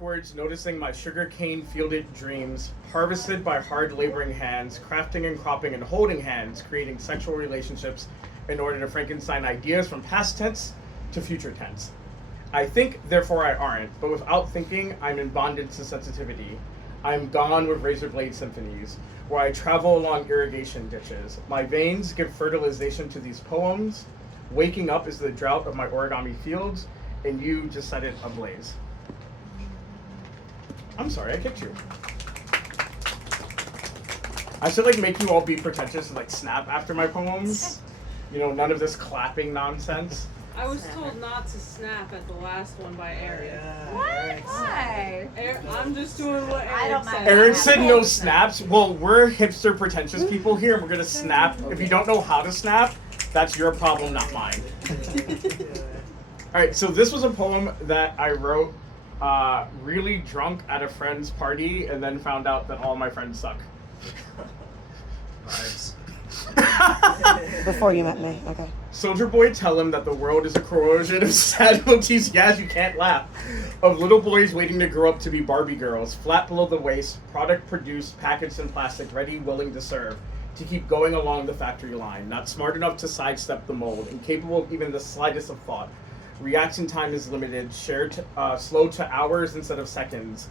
backwards, noticing my sugarcane fielded dreams, harvested by hard laboring hands, crafting and cropping and holding hands, creating sexual relationships in order to Frankenstein ideas from past tense to future tense. I think, therefore I aren't, but without thinking, I'm in bondage to sensitivity. I'm gone with razor blade symphonies, where I travel along irrigation ditches. My veins give fertilization to these poems. Waking up is the drought of my origami fields, and you just set it ablaze. I'm sorry, I kicked you. I should like make you all be pretentious and like snap after my poems. You know, none of this clapping nonsense. I was told not to snap at the last one by Eric. What? Why? I'm just doing what I Eric don't said. mind. Eric said no snaps. Well, we're hipster pretentious people here, and we're gonna snap. If you don't know how to snap, that's your problem, not mine. All right, so this was a poem that I wrote really drunk at a friend's party, and then found out that all my friends suck. Vibes. Before you met me, okay. Soldier Boy, tell him that the world is a corrosion of sad motifs, yes, you can't laugh, of little boys waiting to grow up to be Barbie girls, flat below the waist, product produced, packaged in plastic, ready, willing to serve, to keep going along the factory line, not smart enough to sidestep the mold, incapable of even the slightest of thought. Reaction time is limited, slow to hours instead of seconds.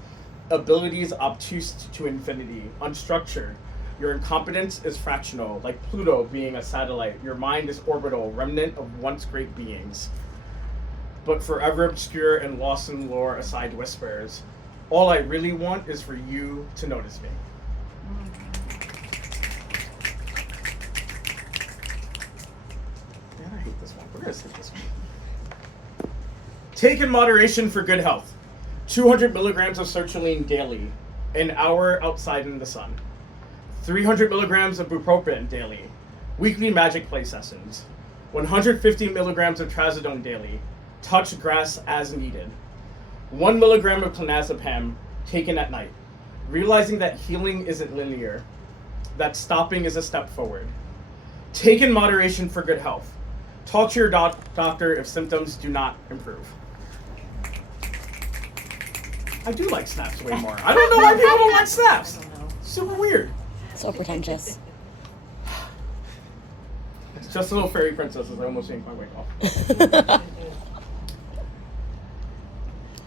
Abilities obtuse to infinity, unstructured. Your incompetence is fractional, like Pluto being a satellite. Your mind is orbital, remnant of once great beings. But forever obscure and lost in lore aside whispers. All I really want is for you to notice me. Man, I hate this one. We're gonna skip this one. Take in moderation for good health. 200 milligrams of sertraline daily. An hour outside in the sun. 300 milligrams of bupropion daily. Weekly magic play sessions. 150 milligrams of trazodone daily. Touch grass as needed. 1 milligram of clonazepam taken at night. Realizing that healing isn't linear. That stopping is a step forward. Take in moderation for good health. Talk to your doctor if symptoms do not improve. I do like snaps way more. I don't know why people don't like snaps. Super weird. So pretentious. It's just a little fairy princesses. I almost yanked my wig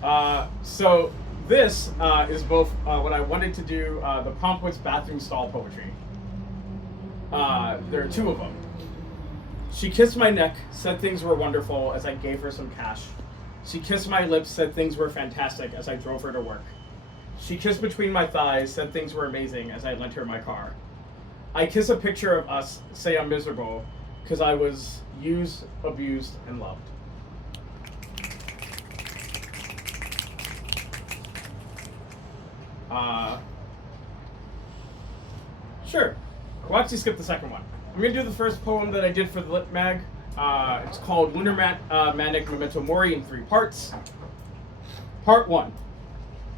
off. So this is both what I wanted to do, the Pompowitz bathroom stall poetry. There are two of them. She kissed my neck, said things were wonderful as I gave her some cash. She kissed my lips, said things were fantastic as I drove her to work. She kissed between my thighs, said things were amazing as I lent her my car. I kiss a picture of us, say I'm miserable, because I was used, abused, and loved. Sure. We'll actually skip the second one. I'm going to do the first poem that I did for the Lit Mag. It's called Lunar Manic Memento Mori in 3 parts. Part 1.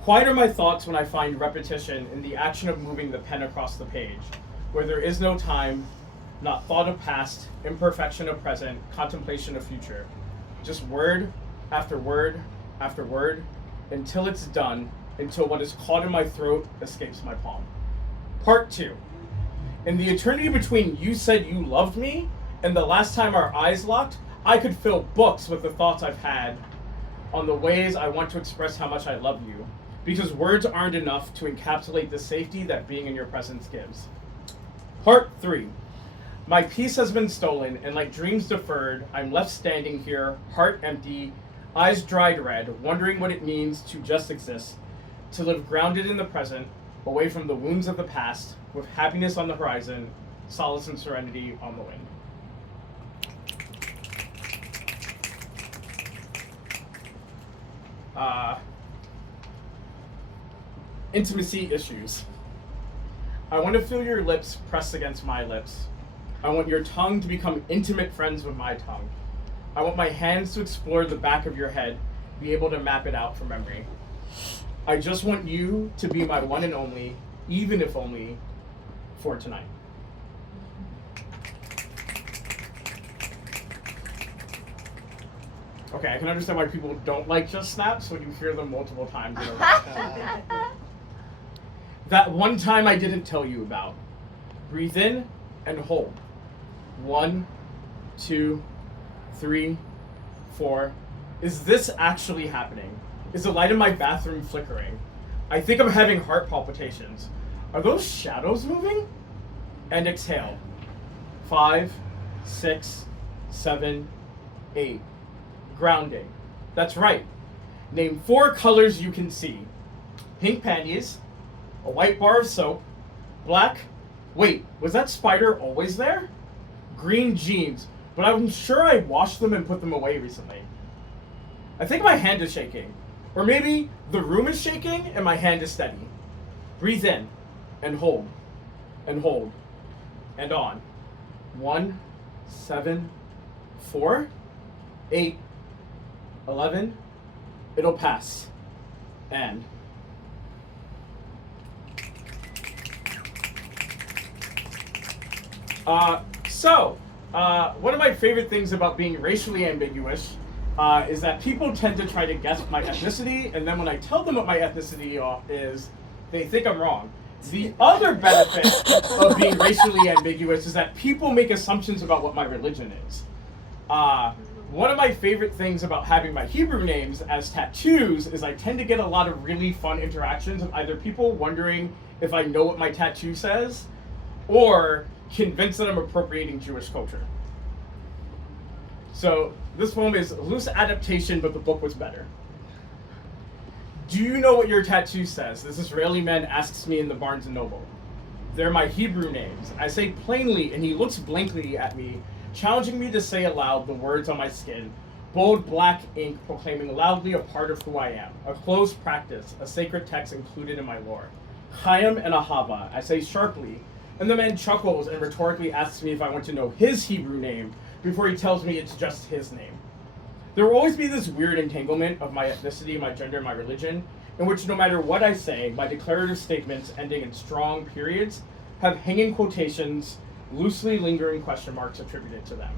Quiet are my thoughts when I find repetition in the action of moving the pen across the page, where there is no time, not thought of past, imperfection of present, contemplation of future. Just word after word after word, until it's done, until what is caught in my throat escapes my palm. Part 2. In the eternity between you said you loved me and the last time our eyes locked, I could fill books with the thoughts I've had on the ways I want to express how much I love you, because words aren't enough to encapsulate the safety that being in your presence gives. Part 3. My peace has been stolen, and like dreams deferred, I'm left standing here, heart empty, eyes dried red, wondering what it means to just exist, to live grounded in the present, away from the wounds of the past, with happiness on the horizon, solace and serenity on the wind. Intimacy issues. I want to feel your lips pressed against my lips. I want your tongue to become intimate friends with my tongue. I want my hands to explore the back of your head, be able to map it out from memory. I just want you to be my one and only, even if only for tonight. Okay, I can understand why people don't like just snaps when you hear them multiple times in a row. That one time I didn't tell you about. Breathe in and hold. 1, 2, 3, 4. Is this actually happening? Is the light in my bathroom flickering? I think I'm having heart palpitations. Are those shadows moving? And exhale. 5, 6, 7, 8. Grounding. That's right. Name 4 colors you can see. Pink panties, a white bar of soap, black. Wait, was that spider always there? Green jeans, but I'm sure I washed them and put them away recently. I think my hand is shaking. Or maybe the room is shaking and my hand is steady. Breathe in and hold and hold and on. 1, 7, 4, 8, 11. It'll pass. And one of my favorite things about being racially ambiguous is that people tend to try to guess my ethnicity, and then when I tell them what my ethnicity is, they think I'm wrong. The other benefit of being racially ambiguous is that people make assumptions about what my religion is. One of my favorite things about having my Hebrew names as tattoos is I tend to get a lot of really fun interactions of either people wondering if I know what my tattoo says, or convinced that I'm appropriating Jewish culture. So this poem is a loose adaptation, but the book was better. Do you know what your tattoo says? This Israeli man asks me in the Barnes & Noble. They're my Hebrew names. I say plainly, and he looks blankly at me, challenging me to say aloud the words on my skin, bold black ink proclaiming loudly a part of who I am, a closed practice, a sacred text included in my lore. Chaim and Ahava, I say sharply, and the man chuckles and rhetorically asks me if I want to know his Hebrew name before he tells me it's just his name. There will always be this weird entanglement of my ethnicity, my gender, my religion, in which no matter what I say, my declarative statements ending in strong periods have hanging quotations, loosely lingering question marks attributed to them.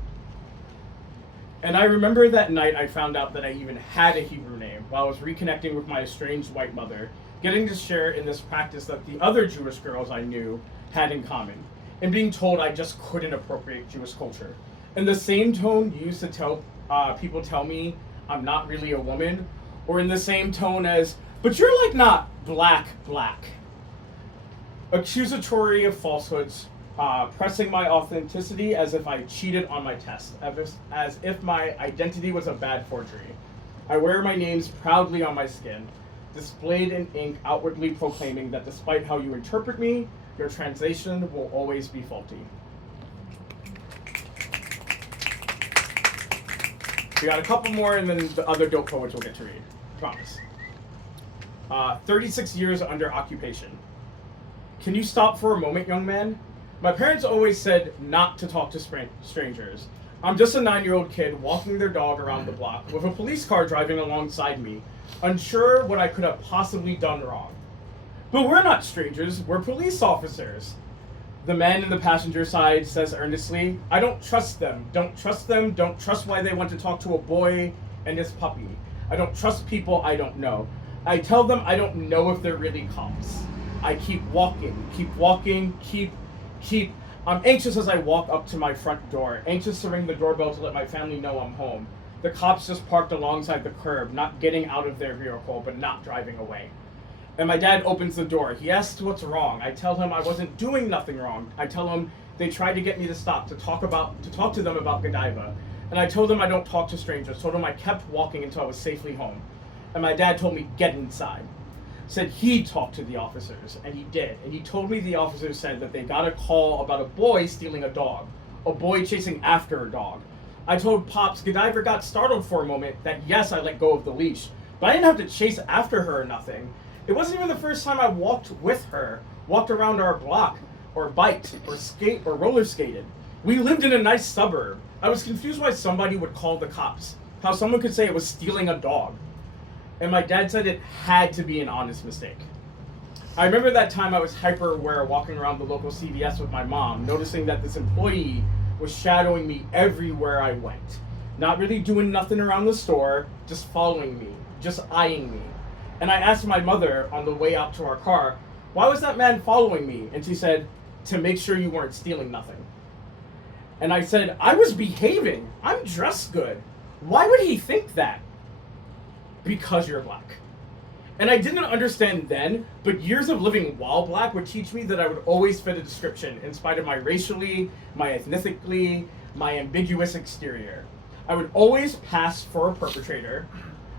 And I remember that night I found out that I even had a Hebrew name while I was reconnecting with my estranged white mother, getting to share in this practice that the other Jewish girls I knew had in common, and being told I just couldn't appropriate Jewish culture. In the same tone used to tell people tell me I'm not really a woman, or in the same tone as, but you're like not black. Accusatory of falsehoods, pressing my authenticity as if I cheated on my test, as if my identity was a bad forgery. I wear my names proudly on my skin, displayed in ink outwardly proclaiming that despite how you interpret me, your translation will always be faulty. We got a couple more and then the other dope poets we'll get to read. Promise. 36 years under occupation. Can you stop for a moment, young man? My parents always said not to talk to strangers. I'm just a 9-year-old kid walking their dog around the block with a police car driving alongside me, unsure what I could have possibly done wrong. But we're not strangers, we're police officers. The man in the passenger side says earnestly, I don't trust them, don't trust why they want to talk to a boy and his puppy. I don't trust people I don't know. I tell them I don't know if they're really cops. I keep walking. I'm anxious as I walk up to my front door, anxious to ring the doorbell to let my family know I'm home. The cops just parked alongside the curb, not getting out of their vehicle, but not driving away. And my dad opens the door. He asks what's wrong. I tell him I wasn't doing nothing wrong. I tell him they tried to get me to stop, to talk to them about Godiva. And I told them I don't talk to strangers, told them I kept walking until I was safely home. And my dad told me, get inside. Said he talked to the officers, and he did. And he told me the officers said that they got a call about a boy stealing a dog, a boy chasing after a dog. I told Pops Godiva got startled for a moment that yes, I let go of the leash, but I didn't have to chase after her or nothing. It wasn't even the first time I walked with her, walked around our block, or biked, or skate, or roller skated. We lived in a nice suburb. I was confused why somebody would call the cops, how someone could say it was stealing a dog. And my dad said it had to be an honest mistake. I remember that time I was hyper aware walking around the local CVS with my mom, noticing that this employee was shadowing me everywhere I went. not really doing nothing around the store, just following me, just eyeing me. And I asked my mother on the way out to our car, why was that man following me? And she said, to make sure you weren't stealing nothing. And I said, I was behaving. I'm dressed good. Why would he think that? Because you're black. And I didn't understand then, but years of living while black would teach me that I would always fit a description in spite of my racially, my ethnically, my ambiguous exterior. I would always pass for a perpetrator.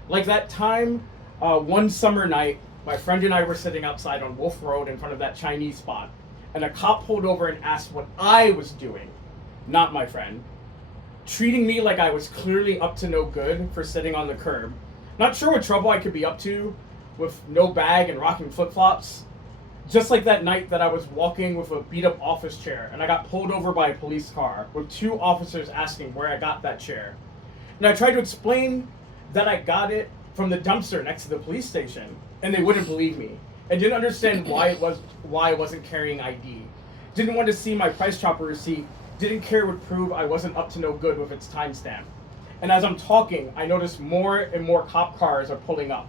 Like that time, one summer night, my friend and I were sitting outside on Wolf Road in front of that Chinese spot, and a cop pulled over and asked what I was doing, not my friend, treating me like I was clearly up to no good for sitting on the curb. Not sure what trouble I could be up to with no bag and rocking flip-flops. Just like that night that I was walking with a beat-up office chair and I got pulled over by a police car with 2 officers asking where I got that chair. And I tried to explain that I got it from the dumpster next to the police station, and they wouldn't believe me. I didn't understand why I wasn't carrying ID. Didn't want to see my Price Chopper receipt. Didn't care it would prove I wasn't up to no good with its timestamp. And as I'm talking, I notice more and more cop cars are pulling up.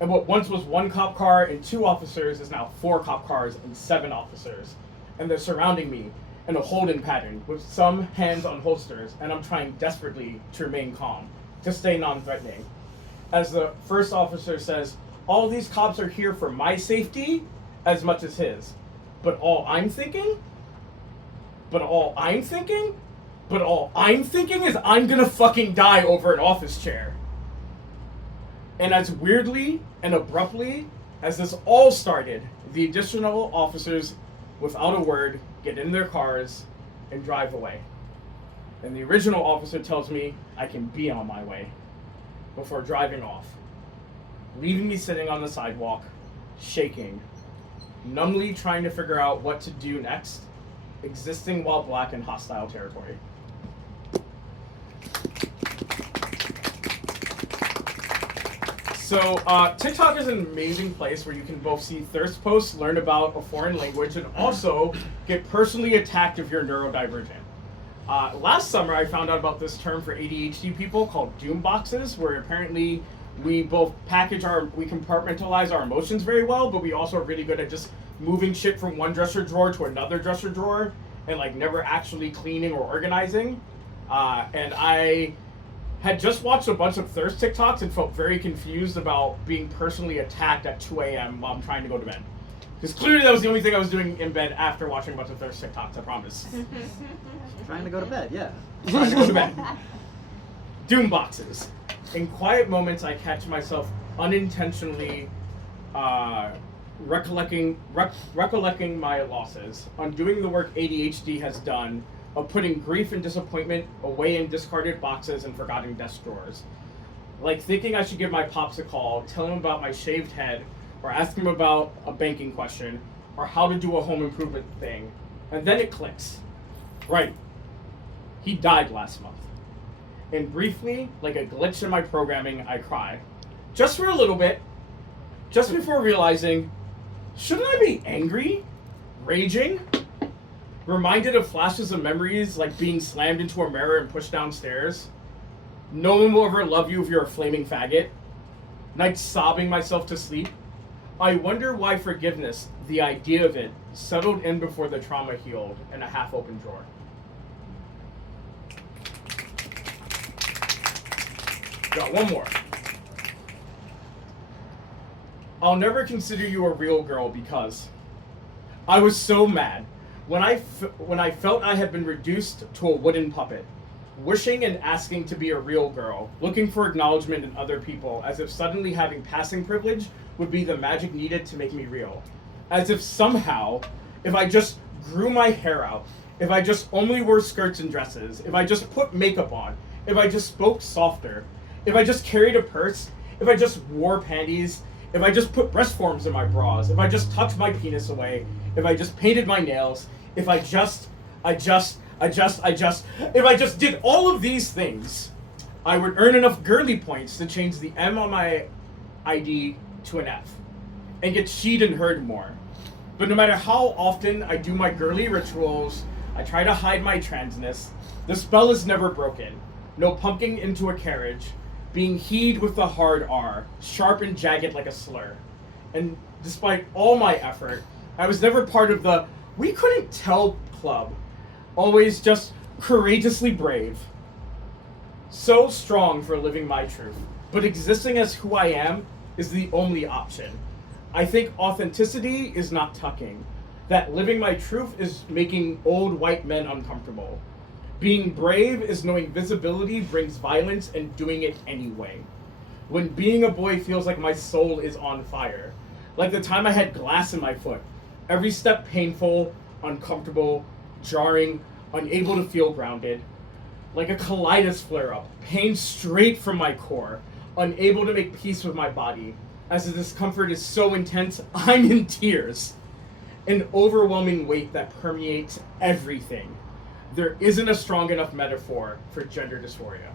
And what once was 1 cop car and 2 officers is now 4 cop cars and 7 officers. And they're surrounding me in a holding pattern with some hands on holsters, and I'm trying desperately to remain calm, to stay non-threatening. As the first officer says, all these cops are here for my safety as much as his. But all I'm thinking is I'm gonna fucking die over an office chair. And as weirdly and abruptly as this all started, the additional officers, without a word, get in their cars and drive away. And the original officer tells me I can be on my way before driving off, leaving me sitting on the sidewalk, shaking, numbly trying to figure out what to do next, existing while black in hostile territory. So TikTok is an amazing place where you can both see thirst posts, learn about a foreign language, and also get personally attacked if you're neurodivergent. Last summer, I found out about this term for ADHD people called doom boxes, where apparently we both we compartmentalize our emotions very well, but we also are really good at just moving shit from one dresser drawer to another dresser drawer and like never actually cleaning or organizing. And I had just watched a bunch of thirst TikToks and felt very confused about being personally attacked at 2 a.m. while I'm trying to go to bed. Because clearly that was the only thing I was doing in bed after watching a bunch of thirst TikToks, I promise. Trying to go to bed, yeah. Trying to go to bed. Doom boxes. In quiet moments, I catch myself unintentionally recollecting my losses, undoing the work ADHD has done of putting grief and disappointment away in discarded boxes and forgotten desk drawers. Like thinking I should give my pops a call, tell him about my shaved head, or ask him about a banking question, or how to do a home improvement thing. And then it clicks. Right. He died last month. And briefly, like a glitch in my programming, I cry. Just for a little bit. Just before realizing, shouldn't I be angry? Raging? Reminded of flashes of memories like being slammed into a mirror and pushed downstairs. No one will ever love you if you're a flaming faggot. Nights sobbing myself to sleep. I wonder why forgiveness, the idea of it, settled in before the trauma healed in a half-open drawer. Got one more. I'll never consider you a real girl because I was so mad when I felt I had been reduced to a wooden puppet, wishing and asking to be a real girl, looking for acknowledgement in other people, as if suddenly having passing privilege would be the magic needed to make me real. As if somehow, if I just grew my hair out, if I just only wore skirts and dresses, if I just put makeup on, if I just spoke softer, if I just carried a purse, if I just wore panties, if I just put breast forms in my bras, if I just tucked my penis away, if I just painted my nails, if I just did all of these things, I would earn enough girly points to change the M on my ID to an F and get she'd and heard more. But no matter how often I do my girly rituals, I try to hide my transness, the spell is never broken. no pumpkin into a carriage, being heed with the hard R, sharp and jagged like a slur. And despite all my effort, I was never part of the we couldn't tell club, always just courageously brave. So strong for living my truth, but existing as who I am is the only option. I think authenticity is not tucking, that living my truth is making old white men uncomfortable. Being brave is knowing visibility brings violence and doing it anyway. When being a boy feels like my soul is on fire, like the time I had glass in my foot, every step painful, uncomfortable, jarring, unable to feel grounded. Like a colitis flare-up, pain straight from my core, unable to make peace with my body. As the discomfort is so intense, I'm in tears. An overwhelming weight that permeates everything. There isn't a strong enough metaphor for gender dysphoria.